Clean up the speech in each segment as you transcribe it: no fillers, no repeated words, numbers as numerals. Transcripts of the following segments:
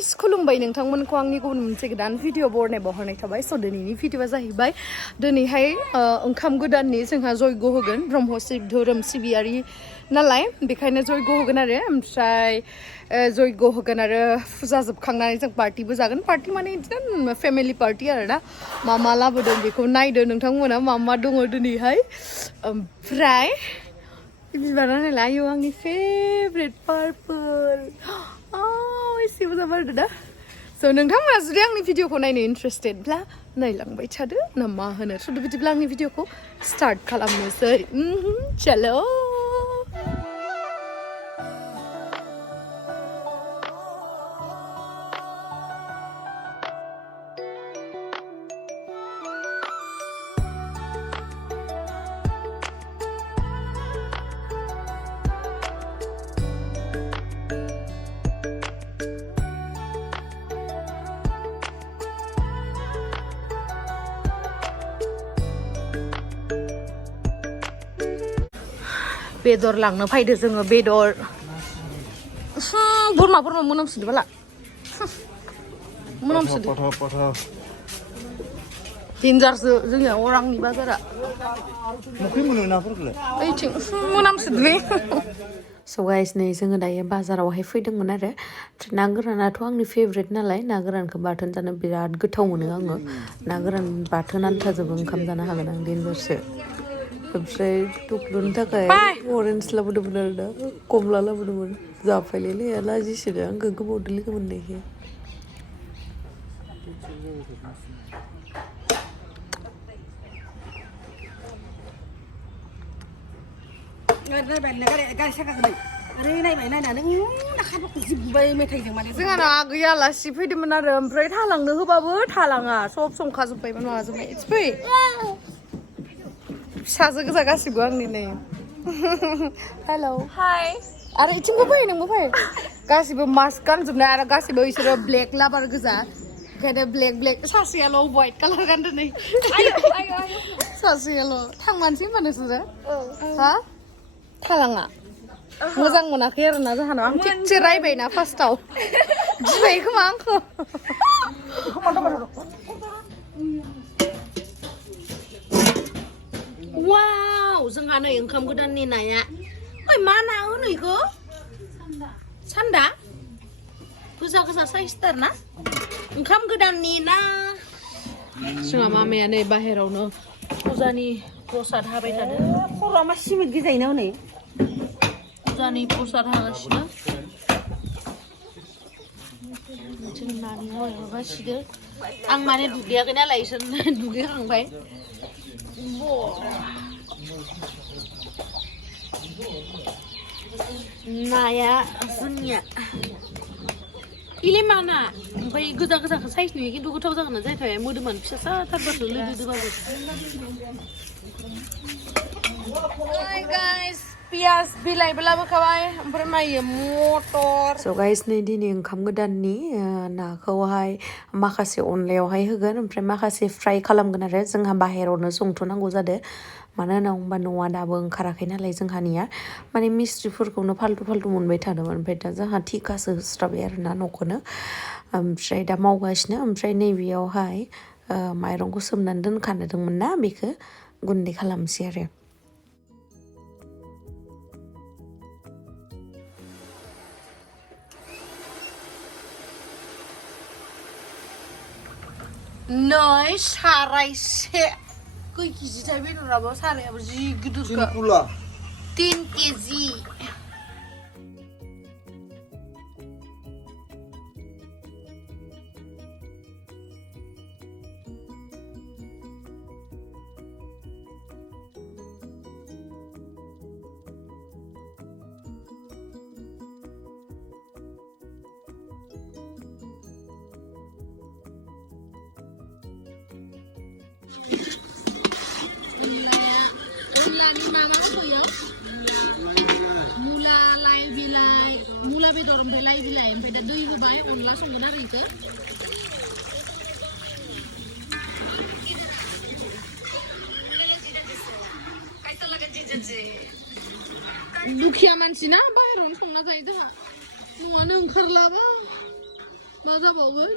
Guys खुलुमबाय नोंथांमोनखौ आंनि गुबुन मोनसे गोदान भिडिअ बरनाय थाबाय स दिनैनि भिडिअआ जाहैबाय दिनैहाय ओंखाम गोदाननि जोंहा जयग होगोन ब्रह्म धोरोम सिबियारि नालाय बेखायनो जयग होगोन आरो ओमफ्राय जयग होगोन आरो फुजा जोबखांनानै जों पार्टिबो जागोन पार्टी माने बिदिनो फेमिलि पार्टी आरो ना मा लाबोदों बेखौ नायदो नोंथांमोना मा दङ दिनैहाय ओमफ्राय बिबारा नायला आयौ आंनि फेभरेट पार्पल एसे मोजां बारदो दा स नोंथांमोना जुदि आंनि भिडिअखौ नायनो इन्ट्रेस्टेडब्ला नायलांबाय थादो ना मा होनो स बिदिब्ला आंनि भिडिअखौ स्टार्ट खालामनोसै चलो बेदर लांनो फैदो जोङो बेदर बोरमा मोनामसोदो बाला मोनामसोदो डेन्जारसो जोंनिया अरांनि बाजारा ओइथिं मोनामसोदोलै स गाइस नै जोङो दायो बाजारावहाय फैदोंमोन आरो ना गोरानाथ' आंनि फेभरेट नालाय ना गोरानखौ बाथोन जानो बिराद गोथाव मोनो आङो ना गोरान बाथोन आन्थाजोंबो ओंखाम जानो हागोन आं डेन्जारसो ओमफ्राय टुकलुनि थाखाय अरेन्ज लाबोदोंमोन आरो ना कमला लाबोदोंमोन जाफायलायलै लाजिसोदो आंखौ गोबावदो लोगो मोननायखाय जोंहाना आगै आलासि फैदोंमोन आरो ओमफ्राय थालांनो होबाबो थालाङा सब संखाजोब्बायमोन माबाजोब्बाय फै फिसाजो गोजा गासिबो आंनि नै हेलौ हाय आरो इथिंबो फै नोंबो फै गासिबो मास्क गानजोबनाय आरो गासिबो इसोरो ब्लेक लाबार गोजा ओंखायनो ब्लेक सासेयाल' व्हाइट कालार गानदों नै सासेयाल' थांमानोसै होनबा नोंसोरो हा थालाङा मोजां मोनाखै आरो ना जाहानाव आं थिगसे रायबायना फार्स्टआव गिबाय खोमा आंखौ वाव जोंहा नै ओंखाम गोदाननि नाया ओइ मा ना होनो इखौ सान्दा गोजा साइसथार ना ओंखाम गोदाननि ना जोंहा मामाया नै बाहेरावनो फुजानि प्रसाद हाबाय थादों खर'आ मा सिमेन्ट गोजायैनो हनै फुजानि प्रसाद हागासिनो जों नानि माबागासिनो आं माने दुगैयाखै नालाय इसोर दुगैखांबाय नाया जोंनिया इले मा ना ओमफ्राय गोजाखौ साइज नुयो खिन्थु गोथाव जागोन ना जाहैबाय मोदोमानो फिसा साथारबासो लोदोबाबो हाय गाइस पियाज बिलाइबो लाबोखाबाय ओमफ्राय मायो मटर स गाइस नै दिनै ओंखाम गोदाननि नाखौहाय माखासे अनलायावहाय होगोन ओमफ्राय माखासे फ्राय खालामगोन आरो जोंहा बाहेरावनो संथ'नांगौ जादों मानो होनना बुंबा न'आ दाबो ओंखाराखै नालाय जोंहानिया माने मिस्ट्रिफोरखौनो फाल्थु मोनबाय थादोंमोन ओमफ्राय दा जोंहा थिखासो होस्राबाय आरो ना न'खौनो ओमफ्राय दा मावगासिनो ओमफ्राय नैबेयावहाय माइरंखौ सोमनानै दोनखादोंमोन ना बेखौ गुन्दै खालामसै आरो नै सारायसे खै केजि थाय बेदराबो सारायाबो जि गिदिरखा 3 केजि बेदर ओमफ्राय लाइ बिलाइ ओमफ्राय दा दै होबाय अनला संगोन आरो इखो दुखिया मानसि ना बाहेरावनो संना जायो जोंहा न'आनो ओंखारलाबा मा जाबावगोन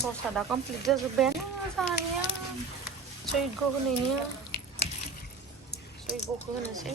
प्रसादा कमप्लिट जाजोब्बायानो जोंहानिया जयग' होनायनिया जयग'खौ होनोसै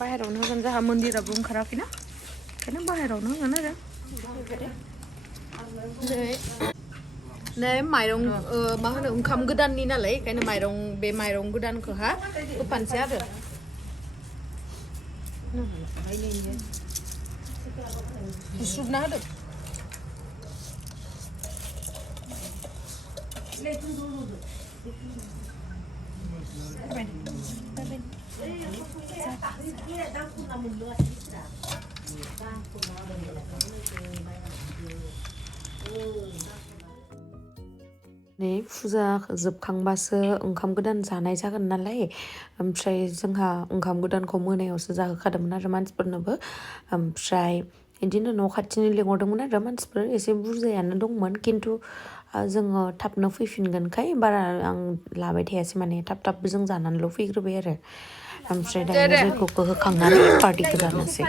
बाहेरावनो होगोन जोंहा मन्दिराबो ओंखाराखैना ओंखायनो बाहेरावनो होगोन आरो नै माइरं मा होनो ओंखाम गोदाननि नालाय ओंखायनो बे माइरं गोदानखौहा होफानोसै आरो बुस्रुबना होदो नै फुजा जोबखांबासो ओंखाम गोदान जानाय जागोन नालाय ओमफ्राय जोंहा ओंखाम गोदानखौ मोनायावसो जाहोखादोंमोन आरो मानसिफोरनोबो ओमफ्राय बिदिनो न' खाथिनि लिंहरदोंमोन आरो मानसिफोर एसे बुरजायानो दंमोन खिन्थु जोङो थाबनो फैफिनगोनखाय बारा आं लाबाय थायासै माने थाब जों जानानैल' फैग्रोबाय आरो ओमफ्राय दायो जयग'खौ होखांनानै पार्टिखौ जानोसै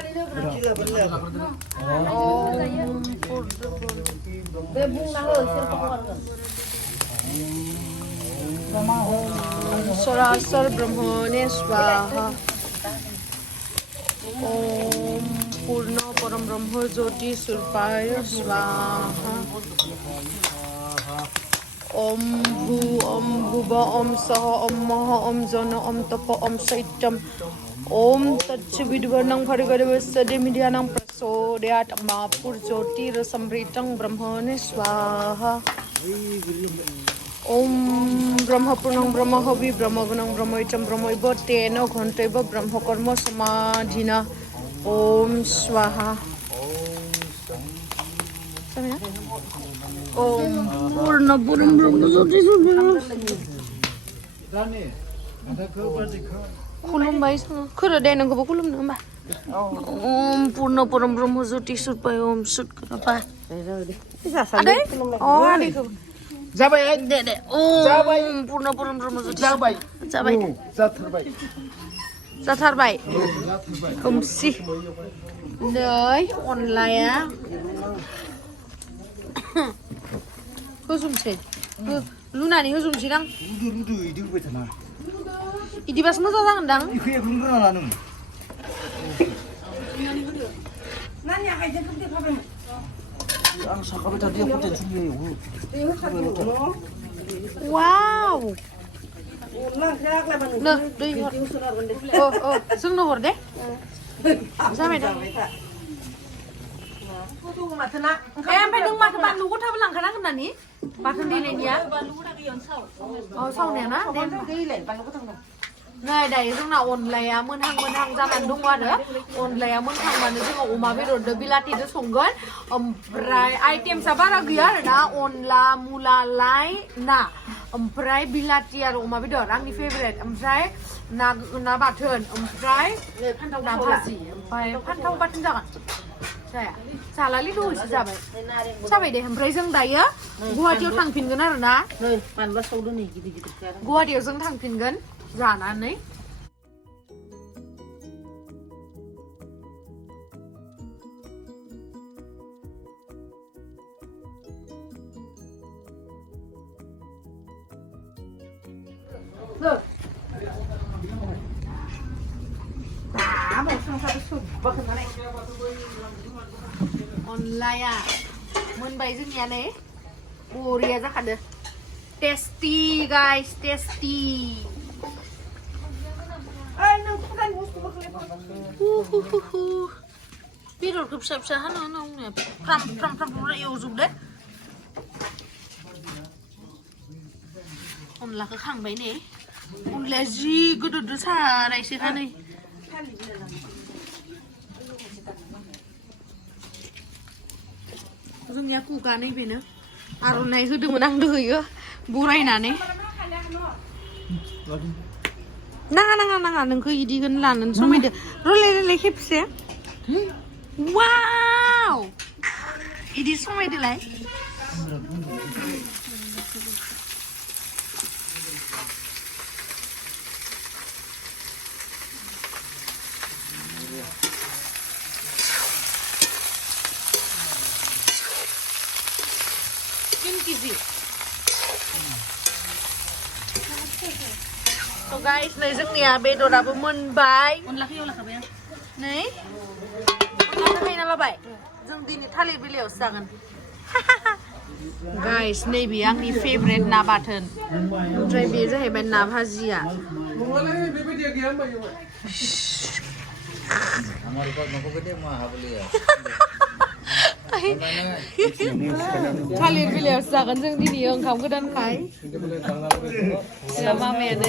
सरासर ब्रह्मणे स्वाहा ओम पूर्ण परम ब्रह्म ज्योति स्वरूपाय स्वाहा ओम भू ओम भुव ओम सह ओम मह ओम जन ओम तप ओम शैत्यम ओम तत्सविद्वर्णं भर्गदेवस्य मिडियानां प्रचोदयात् मापुर ज्योतिरसमृतं ब्रह्मणे स्वाहा ओम ब्रह्मपूर्णं ब्रह्म हवि ब्रह्मगुणं ब्रह्मैचं ब्रह्मैव तेन घन्टैव ब्रह्मकर्म समाधिना ओम स्वाहा ओम पूर्ण पूर्ण ब्रह्म ज्योति खुलुमबाय खोरो दे नोंखौबो खुलुमनो होमबा ओम पूर्ण परम ब्रह्म ज्योति सुरपाय ओम सुतकरपा आदै अ आदैखौ जाबाय दे ओम पूर्ण परम ब्रह्म ज्योति जाबाय जाथारबाय खोमसि नै अनलाया होजोबसै लुनानै होजोबसै दां रुदो इदि होबाय थाना इदिबासो मोजां जागोनदां इखौ एवग्रोना ला नों नानि आखाइजों देखाबायमोन आं साखाबाय थादों एख' टेनसन गैया वाव अनला ओंख्रि आग्लायबानो दै हर जोंनो हर दे जाबाय दा ओमफ्राय नों माथो बानलु गथाबो लांखानांगोन नानि बाथोन देनायनिया सावनाया ना नै दायो जोंना अनलाया मोनहां जानानै दङ आरो अनलाया मोनखांबानो जोङो अमा बेदरजों बिलाथिजों संगोन ओमफ्राय आइटेमसा बारा गैया आरो ना अनला मुला लाइ ना ओमफ्राय बिलाथि आरो अमा बेदर आंनि फेभरेट ओमफ्राय ना बाथोन ओमफ्राय ना भाजि ओमफ्राय फान्थाव बाथोन जागोन जाया जालालै दहैसो जाबाय दे ओमफ्राय जों दायो गुवाहाटियाव थांफिनगोन आरो ना गुवाहाटियाव जों थांफिनगोन जानानै अनलाया मोनबाय जोंनिया नै बरिया जाखादो टेस्टी गाइस टेस्टी बेदरखौ फिसा हाना होनांगौ फ्राम एवजोबदो अनलाखौ खांबाय नै अनलाया जि गोदोदो सारायसोखा नै जोंनिया कुका नैबेनो आर'नाइ होदोंमोन आं दहैयो बरायनानै नाङा नोंखौ इदिखौनो लानानै समायदो रलाय खेबसे वाव इदि समायदोलाय kg. So guys, नै जोंनिया बेदराबो मोनबाय. अनलाखौ खाबाय आं. नै अनलाखौ खायना लाबाय. जों दिनै थालिर बिलाइयावसो जागोन. Guys, नैबे आंनि फेभरेट ना बाथोन. ओमफ्राय बे जाहैबाय ना भाजिया. थालिर बिलाइयावसो जागोन जों दिनै ओंखाम गोदानखाय. मामायानो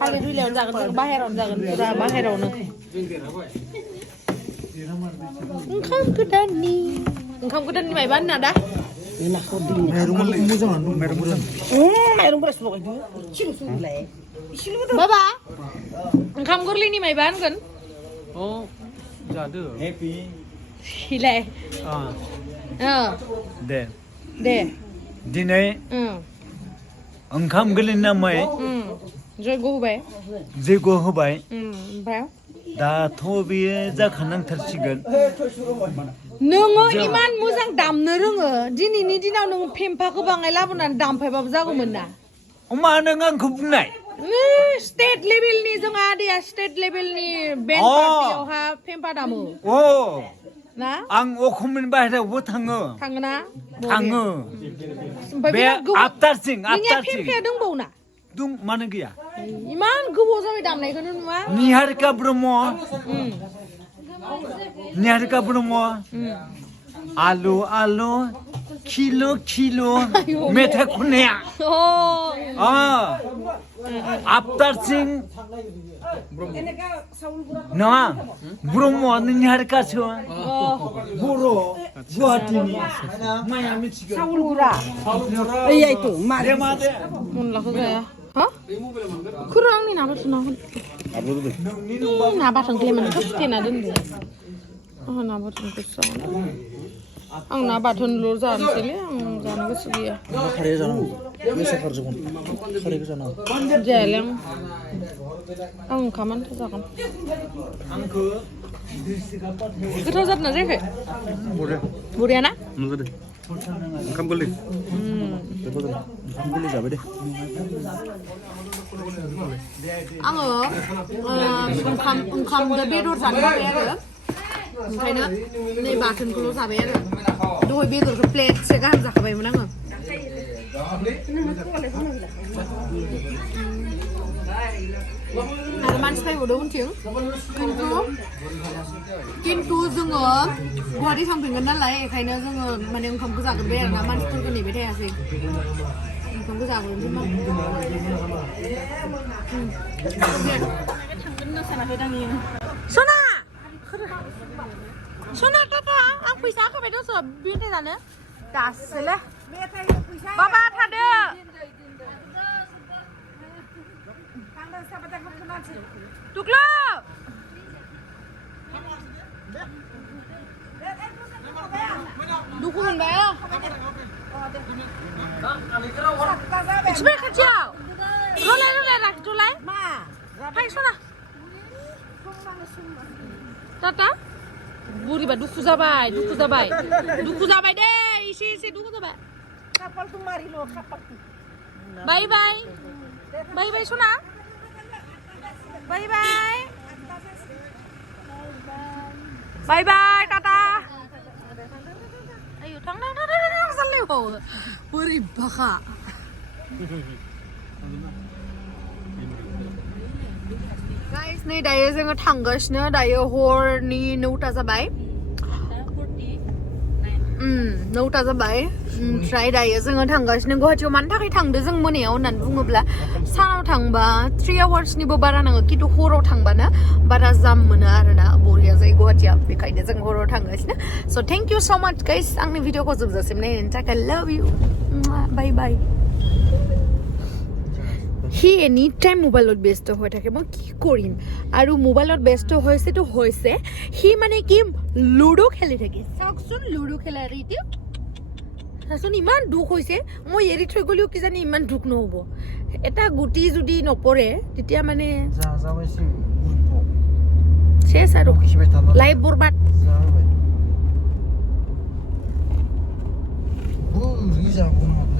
थालिर बिलाइयावनो जागोन जों बाहेरावनो जागोन पुरा बाहेरावनो. ओंखाम गोदाननि मायबा होनना दा? बाबा ओंखाम गोरलैनि मायबा होनगोन? जादो. Happy. हिलाय. दे. दिनै ओंखाम गोरलैनि नामै जयग' होबाय. ओमफ्राय दाथ' बेयो जाखानांथारसिगोन. नोङो इमान मोजां दामनो रोङो. दिनैनि दिनाव नोङो फेम्फाखौ बाङाय लाबोनानै दामफायबाबो जागौमोन ना. मा नों आंखौ बुंनाय? स्टेट लेभेलनि जोंहा आदैया स्टेट लेभेलनि बेन्ड पार्टियावहा फेम्फा दामो. ना? आं अखमनि बाहेरायावबो थाङो. थाङोना? थाङो. बे आफ्टारसिं. फेम्फाया दंबावो ना? दं मानो गैया? इमान गोबाव जाबाय दामनायखौनो नुवा. निहारिका ब्रह्म. आलु किल' मेथाइ खननाया. आफ्टारसिं नङा ब्रह्मआनो निहारिकासो. बर' गुवाहाटीनि माया मिथिगौ. अनलाखौ जाया. खुरो आंनि ना बाथोन ना बाथोनखौलाय माने खोबथेना दोनदो. ना बाथोनखौ जानो. आं ना बाथोनल' जानोसैलै आं जानो गोसो गैया. जायालै आं ओंखामानोथ' जागोन. गोथाव जादोंना जायाखै? बरिया ना? ओंखाम गोरलै जाबाय दे. आङो ओंखामजों बेदर जानो बाबाय आरो ओंखायनो नै बाथोनखौल' जाबाय आरो. दहाय बेदरखौ प्लेटसे गाहाम जाखाबायमोन आङो. आरो मानसि फैबावदों उनथिं. खिन्थु जोङो गुवाहाटी थांफिनगोन नालाय बेखायनो जोङो माने ओंखामखौ जाग्रोबाय आरो ना. मानसिफोरखौ नेबाय थायासै. ओंखामखौ जाग्रोनोसै मा. सना टाटा आं फैसा होखाबाय दस' मेथाइ जानो दासोलै. बाबा थादो. टुक्लो दुखु मोनबाय. खाथियाव रलाय लाखिथ'लाय. फाय सना टाटा. बुरिबा दुखु जाबाय दे एसे दुखु जाबाय. बाय बाय सना. बाय टाटा. आयु थां सालायबावो बोरैबाखा. गाइस नै दायो जोङो थांगासिनो. दायो हरनि 9टा जाबाय. 9टा जाबाय. ओमफ्राय दायो जोङो थांगासिनो गुवाहाटीयाव. मानि थाखाय थांदो जों मोनायाव होननानै बुङोब्ला सानाव थांबा 3 आवार्सनिबो बारा नाङो खिन्थु हराव थांबानो बारा जाम मोनो आरोना. बरिया जायो गुवाहाटीया. बेखायनो जों हराव थांगासिनो. स' थेंक इउ स' माच गाइस आंनि भिडिअखौ जोबजासिम नायनायनि थाखाय. लाभ इउ. बाय. সি এনি টাইম মোবাইলত ব্যস্ত হৈ থাকে. মই কি কৰিম আৰু মোবাইলত ব্যস্ত হৈছেতো হৈছে. সি মানে কি লুডো খেলি থাকে. চাওকচোন লুডো খেলা এতিয়া তাৰচোন ইমান দুখ হৈছে. মই এৰি থৈ গ'লেও কিজানি ইমান দুখ নহ'ব. এটা গুটি যদি নপৰে তেতিয়া মানে চেছ আৰু লাইফ বৰবাদ. Riza Bono.